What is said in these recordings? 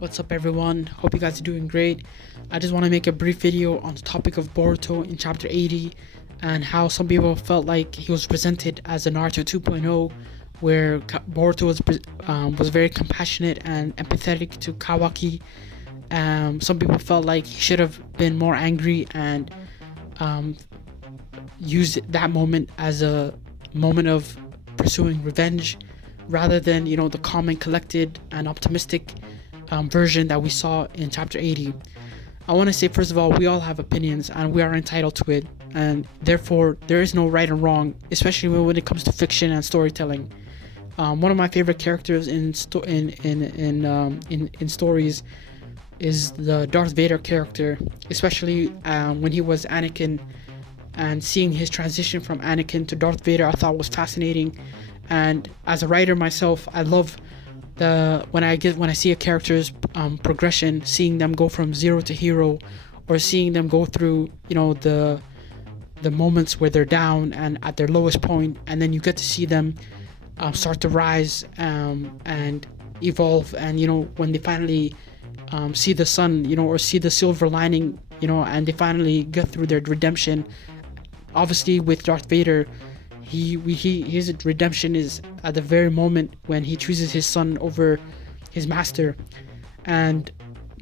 What's up, everyone? Hope you guys are doing great. I just want to make a brief video on the topic of Boruto in chapter 80 and how some people felt like he was presented as a Naruto 2.0, where Boruto was very compassionate and empathetic to Kawaki. Some people felt like he should have been more angry and used that moment as a moment of pursuing revenge rather than, the calm and collected and optimistic version that we saw in chapter 80. I want to say, first of all, we all have opinions and we are entitled to it, and therefore there is no right and wrong, especially when it comes to fiction and storytelling. One of my favorite characters in stories is the Darth Vader character, especially when he was Anakin, and seeing his transition from Anakin to Darth Vader I thought was fascinating. And as a writer myself, I love when I see a character's progression, seeing them go from zero to hero, or seeing them go through the moments where they're down and at their lowest point, and then you get to see them start to rise and evolve, and when they finally see the sun, or see the silver lining, and they finally get through their redemption. Obviously with Darth Vader, his redemption is at the very moment when he chooses his son over his master. And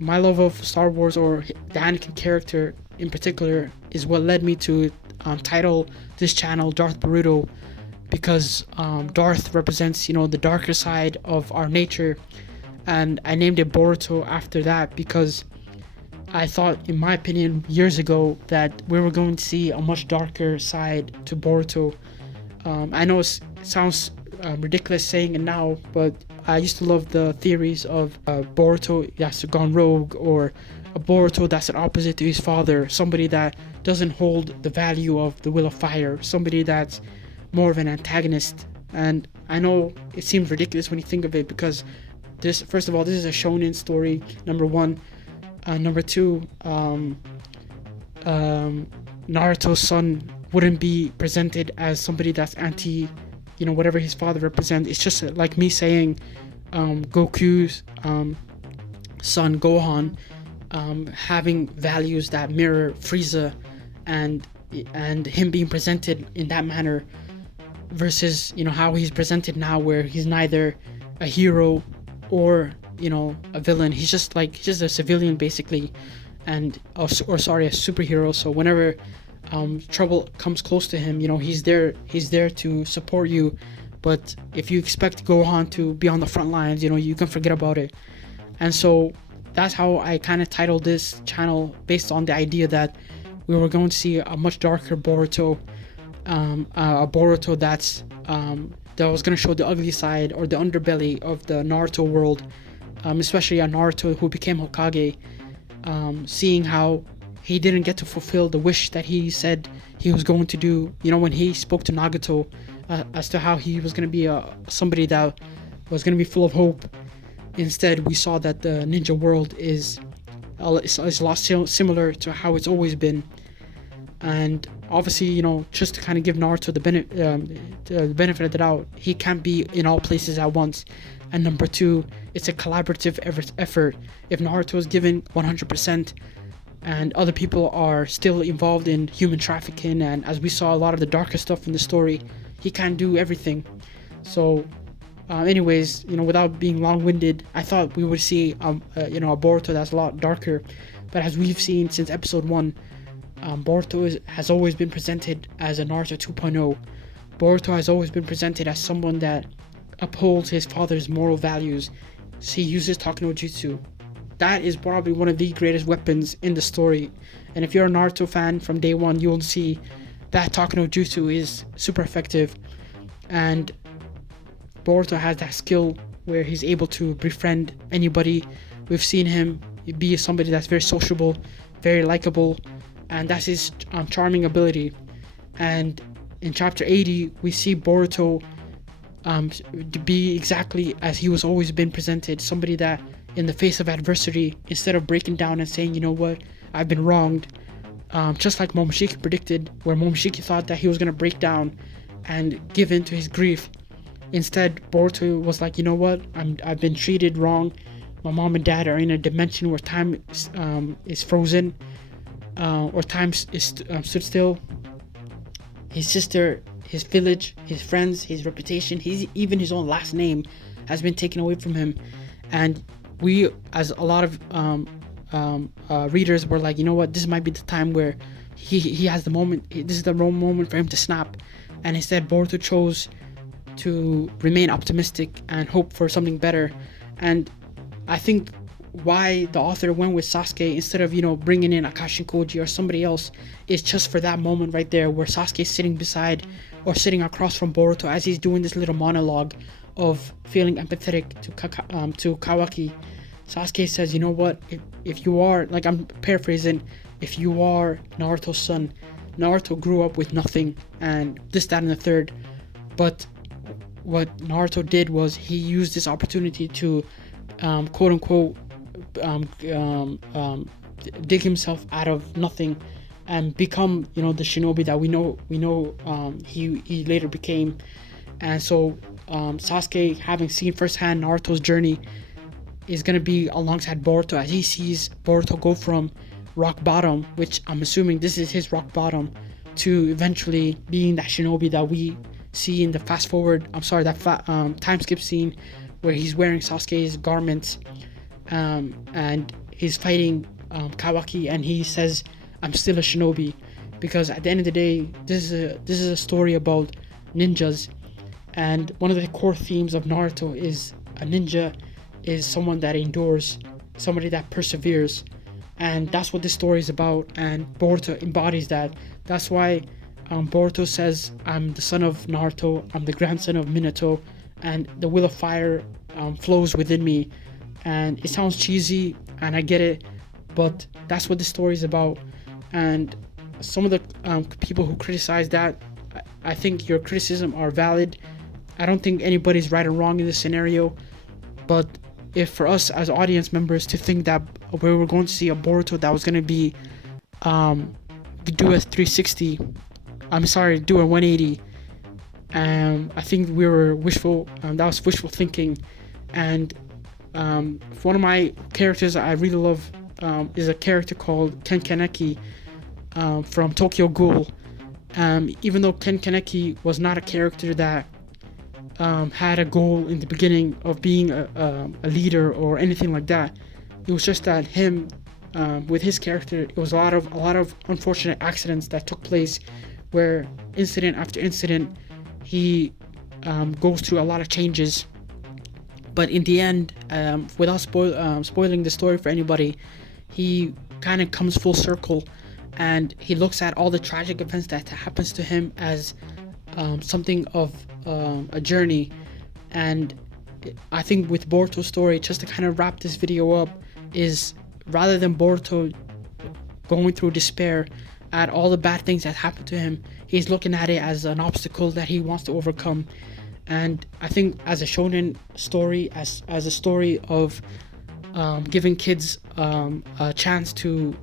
my love of Star Wars, or the Anakin character in particular, is what led me to title this channel Darth Boruto, because Darth represents the darker side of our nature, and I named it Boruto after that because I thought, in my opinion, years ago, that we were going to see a much darker side to Boruto. I know it sounds ridiculous saying it now, but I used to love the theories of Boruto that's gone rogue, or a Boruto that's an opposite to his father, somebody that doesn't hold the value of the will of fire, somebody that's more of an antagonist. And I know it seems ridiculous when you think of it, because this, first of all, this is a shonen story, number one. Number two, Naruto's son wouldn't be presented as somebody that's anti, whatever his father represents. It's just like me saying Goku's son Gohan having values that mirror Frieza, and him being presented in that manner versus how he's presented now, where he's neither a hero or a villain. He's just a civilian basically, and a superhero. So whenever trouble comes close to him, he's there to support you. But if you expect Gohan to be on the front lines, you can forget about it. And so that's how I kind of titled this channel, based on the idea that we were going to see a much darker Boruto, a Boruto that was going to show the ugly side, or the underbelly of the Naruto world, especially a Naruto who became Hokage, seeing how he didn't get to fulfill the wish that he said he was going to do, when he spoke to Nagato, as to how he was going to be somebody that was going to be full of hope. Instead, we saw that the ninja world is a lot similar to how it's always been. And obviously, just to kind of give Naruto the benefit of the doubt, he can't be in all places at once. And number two, it's a collaborative effort. If Naruto is given 100% and other people are still involved in human trafficking, and as we saw a lot of the darker stuff in the story, he can't do everything. So anyways, without being long-winded, I thought we would see a Boruto that's a lot darker. But as we've seen since episode 1, Boruto has always been presented as a Naruto 2.0. Boruto has always been presented as someone that upholds his father's moral values. So he uses Talk no Jutsu. That is probably one of the greatest weapons in the story. And if you're a Naruto fan from day one, you'll see that Talk no Jutsu is super effective. And Boruto has that skill where he's able to befriend anybody. We've seen him be somebody that's very sociable, very likable, and that's his charming ability. And in chapter 80, we see Boruto to be exactly as he was always been presented, somebody that in the face of adversity, instead of breaking down and saying, what, I've been wronged, just like Momoshiki predicted, where Momoshiki thought that he was going to break down and give in to his grief. Instead, Boruto was like, what, I've been treated wrong, my mom and dad are in a dimension where time is frozen, or time stood still. His sister, his village, his friends, his reputation, even his own last name has been taken away from him. And we, as a lot of readers, were like, you know what, this might be the time where he has the moment. This is the wrong moment for him to snap. And instead, Boruto chose to remain optimistic and hope for something better. And I think why the author went with Sasuke instead of, bringing in Akashi Koji or somebody else is just for that moment right there where Sasuke is sitting beside or sitting across from Boruto as he's doing this little monologue of feeling empathetic to Kawaki. Sasuke says, you know what, if you are, like, I'm paraphrasing, if you are Naruto's son, Naruto grew up with nothing and this, that, and the third, but what Naruto did was he used this opportunity to quote unquote dig himself out of nothing and become, the shinobi that we know he later became. And so Sasuke, having seen firsthand Naruto's journey, is going to be alongside Boruto as he sees Boruto go from rock bottom, which I'm assuming this is his rock bottom, to eventually being that shinobi that we see in the time skip scene where he's wearing Sasuke's garments, and he's fighting Kawaki, and he says, I'm still a shinobi, because at the end of the day, this is a story about ninjas, and one of the core themes of Naruto is a ninja is someone that endures, somebody that perseveres, and that's what this story is about, and Boruto embodies that. That's why Boruto says, I'm the son of Naruto, I'm the grandson of Minato, and the will of fire flows within me. And it sounds cheesy, and I get it, but that's what the story is about. And some of the people who criticize that, I think your criticism are valid. I don't think anybody's right or wrong in this scenario, but if for us as audience members to think that we were going to see a Boruto that was going to be do a 360, do a 180, I think we were wishful. That was wishful thinking. And one of my characters I really love is a character called Ken Kaneki from Tokyo Ghoul. Even though Ken Kaneki was not a character that had a goal in the beginning of being a leader or anything like that, it was just that him, with his character, it was a lot of unfortunate accidents that took place, where incident after incident he goes through a lot of changes. But in the end, without spoiling the story for anybody, he kind of comes full circle, and he looks at all the tragic events that happens to him as something of a journey. And I think with Boruto's story, just to kind of wrap this video up, is rather than Boruto going through despair at all the bad things that happened to him, he's looking at it as an obstacle that he wants to overcome. And I think as a shonen story, as a story of giving kids a chance to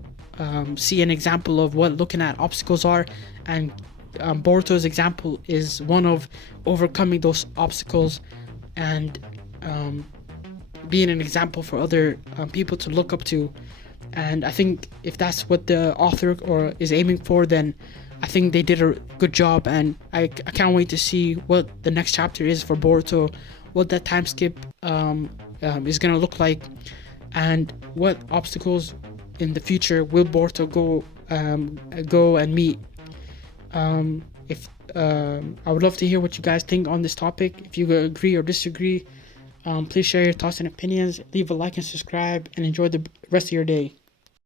see an example of what looking at obstacles are, and Boruto's example is one of overcoming those obstacles and being an example for other people to look up to. And I think if that's what the author is aiming for, then I think they did a good job, and I can't wait to see what the next chapter is for Boruto, what that time skip is gonna look like, and what obstacles in the future will Boruto go and meet. I would love to hear what you guys think on this topic. If you agree or disagree, please share your thoughts and opinions, leave a like and subscribe, and enjoy the rest of your day.